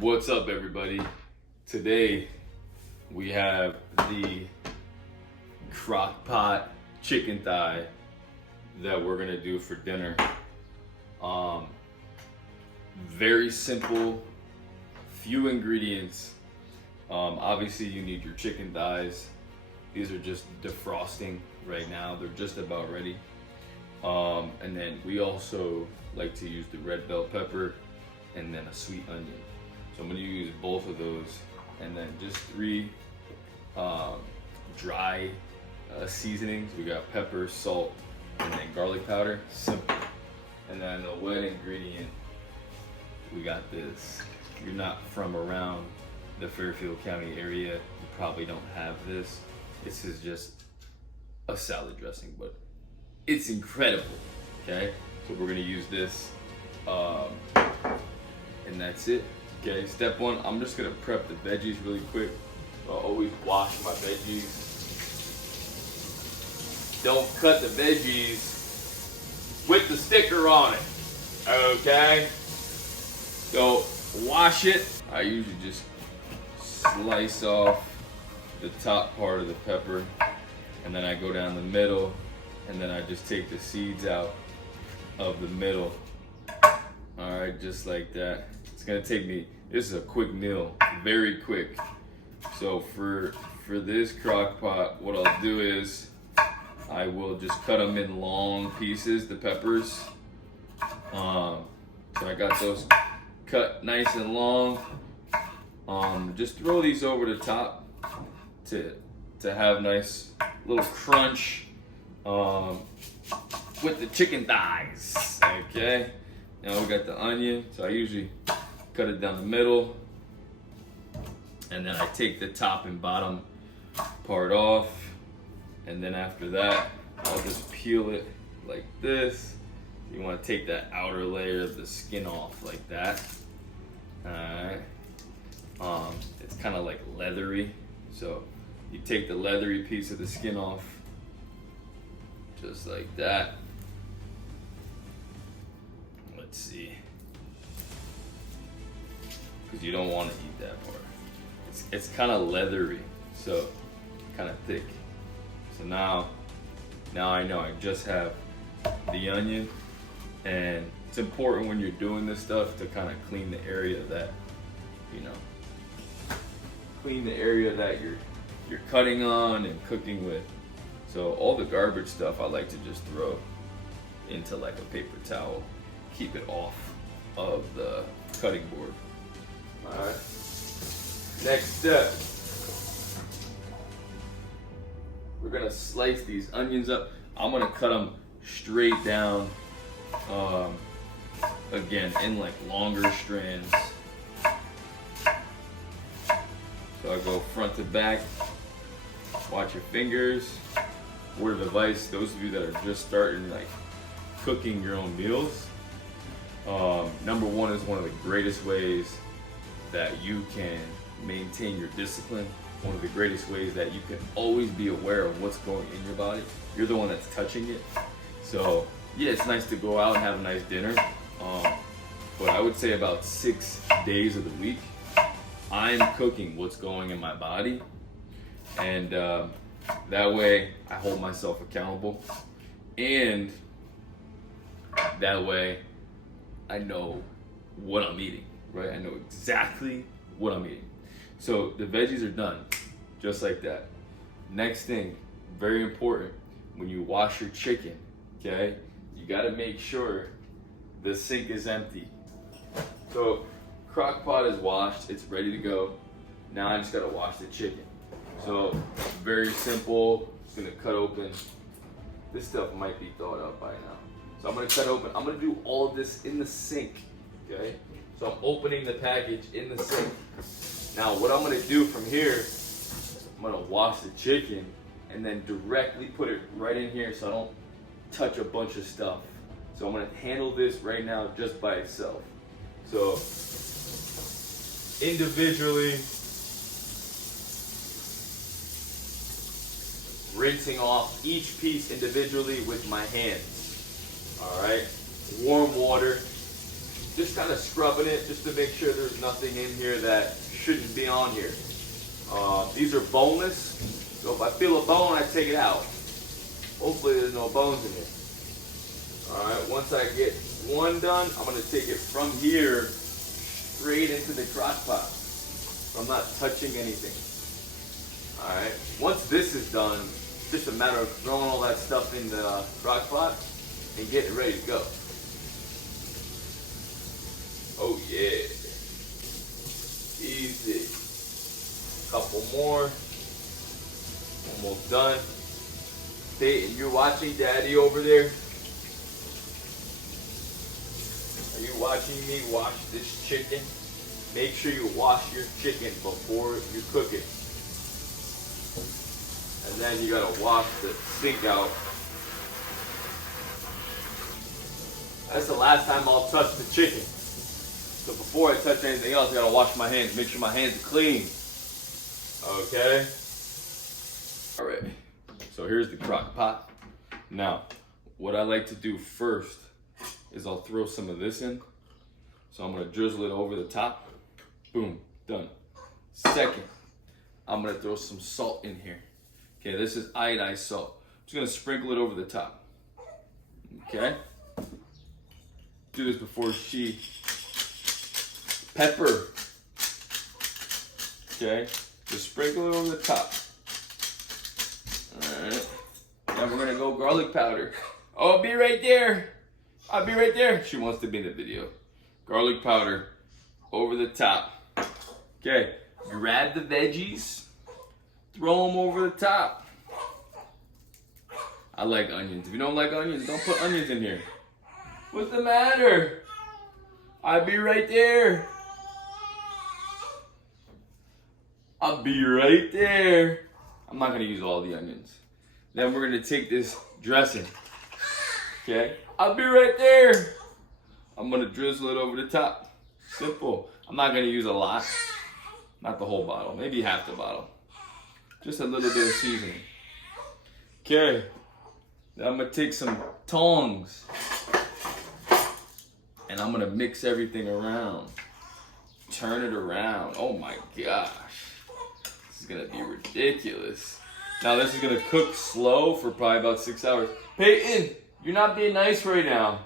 What's up, everybody? Today we have the Crockpot chicken thigh that we're gonna do for dinner. Very simple, few ingredients. Obviously you need your chicken thighs. These are just defrosting right now. They're just about ready. And then we also like to use the red bell pepper and then a sweet onion. So I'm gonna use both of those, and then just three dry seasonings. We got pepper, salt, and then garlic powder. Simple. And then the wet ingredient, we got this. If you're not from around the Fairfield County area, you probably don't have this. This is just a salad dressing, but it's incredible. Okay, so we're gonna use this, and that's it. Okay, step one, I'm just gonna prep the veggies really quick. I always wash my veggies. Don't cut the veggies with the sticker on it, okay? So wash it. I usually just slice off the top part of the pepper, and then I go down the middle, and then I just take the seeds out of the middle. All right, just like that. It's gonna take me, this is a quick meal, very quick. So for this crock pot, what I'll do is I will just cut them in long pieces, the peppers. So I got those cut nice and long. Just throw these over the top to have nice little crunch with the chicken thighs, okay? Now we got the onion, so I usually cut it down the middle, and then I take the top and bottom part off, and then after that I'll just peel it like this. You want to take that outer layer of the skin off like that. Alright. It's kind of like leathery, so you take the leathery piece of the skin off just like that. Let's see, because you don't want to eat that part. It's kind of leathery, so kind of thick. So now I know I just have the onion, and it's important when you're doing this stuff to kind of clean the area that, clean the area that you're cutting on and cooking with. So all the garbage stuff I like to just throw into like a paper towel, keep it off of the cutting board. All right. Next step, we're gonna slice these onions up. I'm gonna cut them straight down, again, in like longer strands. So I go front to back. Watch your fingers. Word of advice, those of you that are just starting like cooking your own meals, number one is one of the greatest ways that you can maintain your discipline. One of the greatest ways that you can always be aware of what's going in your body. You're the one that's touching it. So yeah, it's nice to go out and have a nice dinner. But I would say about 6 days of the week, I'm cooking what's going in my body. And that way I hold myself accountable. And that way I know what I'm eating, right? I know exactly what I'm eating. So the veggies are done, just like that. Next thing, very important, when you wash your chicken, okay, you gotta make sure the sink is empty. So crock pot is washed, it's ready to go. Now I just gotta wash the chicken. So very simple, just gonna cut open. This stuff might be thawed out by now. So I'm gonna cut open, I'm gonna do all of this in the sink, okay? So I'm opening the package in the sink. Now what I'm gonna do from here, I'm gonna wash the chicken and then directly put it right in here so I don't touch a bunch of stuff. So I'm gonna handle this right now just by itself. So individually, rinsing off each piece individually with my hands. All right, warm water, just kind of scrubbing it just to make sure there's nothing in here that shouldn't be on here. These are boneless, so if I feel a bone, I take it out. Hopefully there's no bones in here. All right, once I get one done, I'm gonna take it from here straight into the crock pot. I'm not touching anything. All right, once this is done, it's just a matter of throwing all that stuff in the crock pot and getting ready to go. Oh yeah, easy. Couple more, almost done. Peyton, you're watching Daddy over there? Are you watching me wash this chicken? Make sure you wash your chicken before you cook it. And then you gotta wash the sink out. That's the last time I'll touch the chicken. So before I touch anything else, I gotta wash my hands, make sure my hands are clean. Okay? All right, so here's the crock pot. Now, what I like to do first is I'll throw some of this in. So I'm gonna drizzle it over the top. Boom, done. Second, I'm gonna throw some salt in here. Okay, this is iodized salt. I'm just gonna sprinkle it over the top. Okay? Do this before she... Pepper. Okay? Just sprinkle it over the top. Alright. Now we're gonna go garlic powder. Oh, I'll be right there. I'll be right there. She wants to be in the video. Garlic powder over the top. Okay. Grab the veggies. Throw them over the top. I like onions. If you don't like onions, don't put onions in here. What's the matter? I'll be right there. I'll be right there. I'm not gonna use all the onions. Then we're gonna take this dressing. Okay? I'll be right there. I'm gonna drizzle it over the top. Simple. I'm not gonna use a lot. Not the whole bottle, maybe half the bottle. Just a little bit of seasoning. Okay. Then I'm gonna take some tongs and I'm gonna mix everything around. Turn it around. Oh my gosh. This is gonna be ridiculous. Now this is gonna cook slow for probably about 6 hours. Peyton, you're not being nice right now.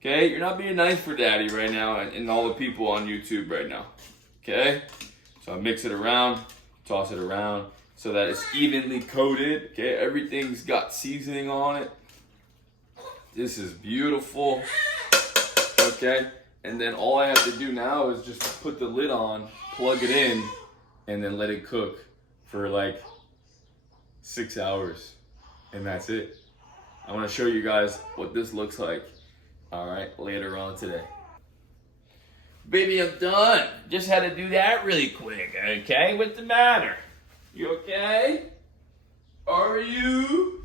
Okay, you're not being nice for Daddy right now and all the people on YouTube right now. Okay, so I mix it around, toss it around so that it's evenly coated. Okay, everything's got seasoning on it. This is beautiful. Okay, and then all I have to do now is just put the lid on, plug it in, and then let it cook for like 6 hours, and that's it. I want to show you guys what this looks like. All right, later on today. Baby, I'm done. Just had to do that really quick, okay? What's the matter? You okay? Are you?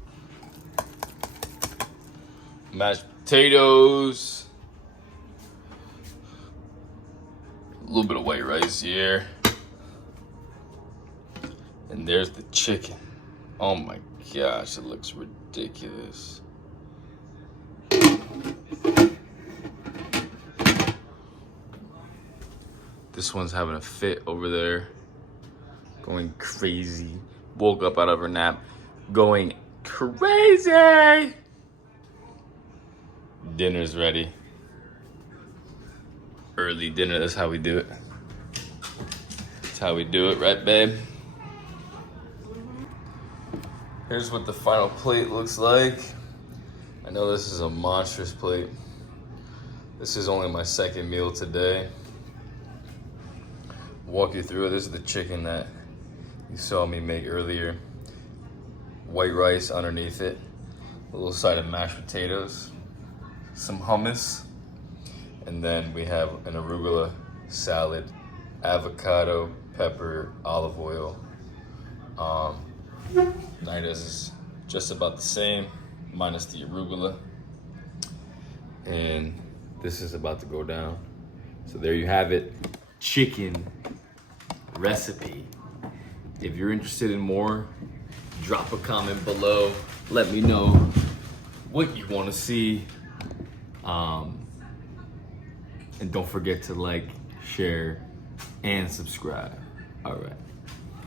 Mashed potatoes. A little bit of white rice here. And there's the chicken. Oh my gosh, it looks ridiculous. This one's having a fit over there. Going crazy. Woke up out of her nap. Going crazy. Dinner's ready. Early dinner, that's how we do it. That's how we do it, right, babe? Here's what the final plate looks like. I know this is a monstrous plate. This is only my second meal today. Walk you through it. This is the chicken that you saw me make earlier. White rice underneath it. A little side of mashed potatoes. Some hummus. And then we have an arugula salad. Avocado, pepper, olive oil. Nida's is just about the same, minus the arugula. And this is about to go down. So there you have it. Chicken recipe. If you're interested in more, drop a comment below. Let me know what you want to see. And don't forget to like, share, and subscribe. All right.